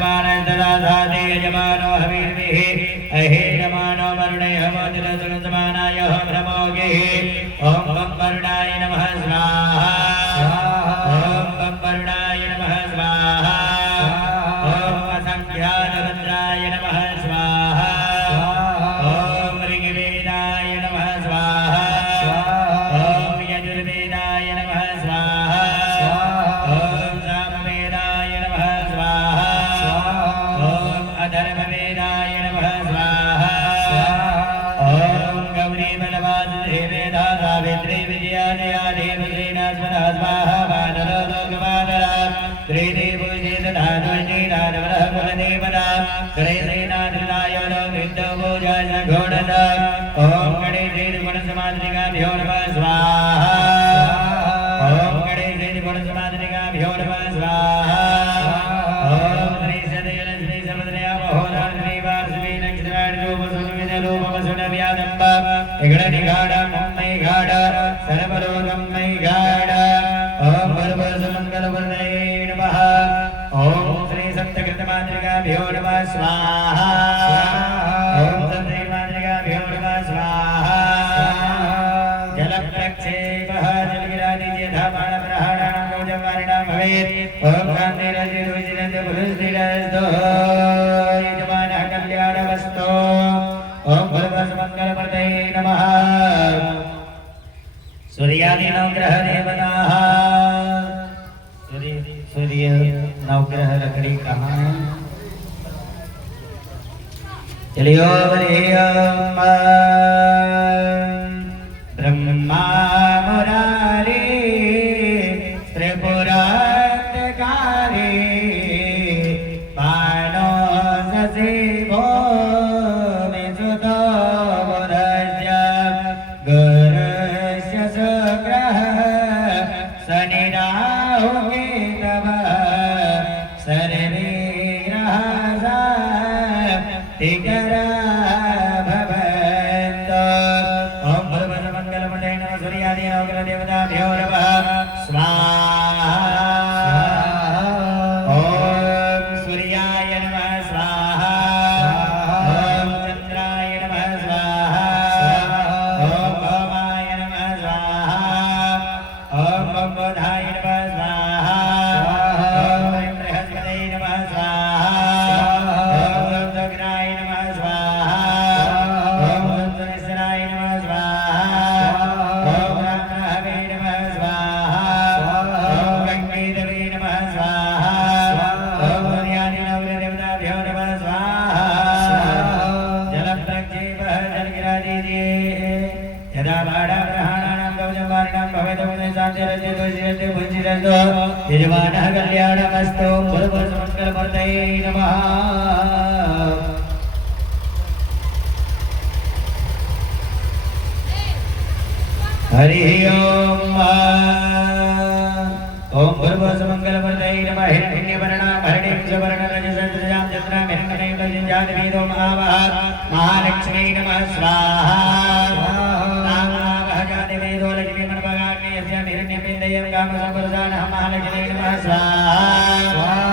यजमानस्तदासादे यजमानो हवीर्भिः अहेरमानो वरुणे हवतिरसुनसमानाय ब्रह्मोगे ॐ बं वरुणाय नमः स्वाहा ॐ बं वरुणाय नमः स्वाहा ॐ असंख्यातरुद्राय नमः स्वाहा ॐ ऋग्वेदाय नमः स्वाहा ॐ यजुर्वेदाय नमः स्वाहा ॐ सामवेदाय नमः स्वाहा ॐ अधर्मवेदाय नमः स्वाहा ॐ गौरी बलवासुदेवे सावित्री विजयादया देवसेनास्मदा स्वाहा वानरोगवानरा श्रीदेवोजेतधानुष्ठीराजवरः कुलदेवता श्रीसेनाधिनायो विद्योगोजाय घोडता ॐ गणेशेर्गुणसमाधिकाभ्यो नमः स्वाहा ॐ गणेशेर्गुणसमाधिकाभ्यो नमः स्वाहा ॐ श्रीसदेव श्रीसमुद्रया महोदरश्रीवासुवी नक्षत्राणिरूपसुविदरूपमसुनव्यादम्ब इगणनिगाढ मुम्मैगाढ सर्वलोकम्मैगाढ ॐ सर्वसमङ्गलवर्धये नमः ॐ श्रीसप्तकृतमातृकाभ्यो नमः स्वाहा ॐ सप्तमातृकाभ्यो नमः स्वाहा जलप्रक्षेपः जलगिरादिजेधामानप्रहाणानां गौजवारिणां भवेत् ॐ कान्तिरजिरुचिरन्तपुरुषिरस्तो यजमानः कल्याणवस्तो ॐ सर्वसमङ्गलवर्धये नमः सूर्यादि नवग्रह देवताः सूर्य नवग्रह लकड़ी कहाँ है चलियो ब्रह्मा मुरारी त्रिपुरान्तकारी पाणो सजीवो विसुतो मुरस्य गुरुस्य सुग्रह शनिराहु केतवः सर्वे तिकरा भवन्तु ॐ सर्वमङ्गलमूर्तये नमः सूर्यादि नवग्रहदेवताभ्यो नमः स्वाहा ॐ सूर्याय नमः स्वाहा ॐ चन्द्राय नमः स्वाहा ॐ भौमाय नमः स्वाहा ॐ बुधाय नमः स्वाहा ॐ बृहस्पतये नमः स्वाहा यजमानः कल्याणमस्तु सर्वसमङ्गलमूर्तये नमः हरिः ॐ सर्वसमङ्गलमूर्तये नमः हिरण्यवर्णां हरिणीं सुवर्णरजसंज्ञां चन्द्रां हिरण्यमेव जातवेदो महालक्ष्मी नमः स्वाहा हिरण्यपिण्डयं कामसंवर्धानः महालक्ष्मी नमः स्वाहा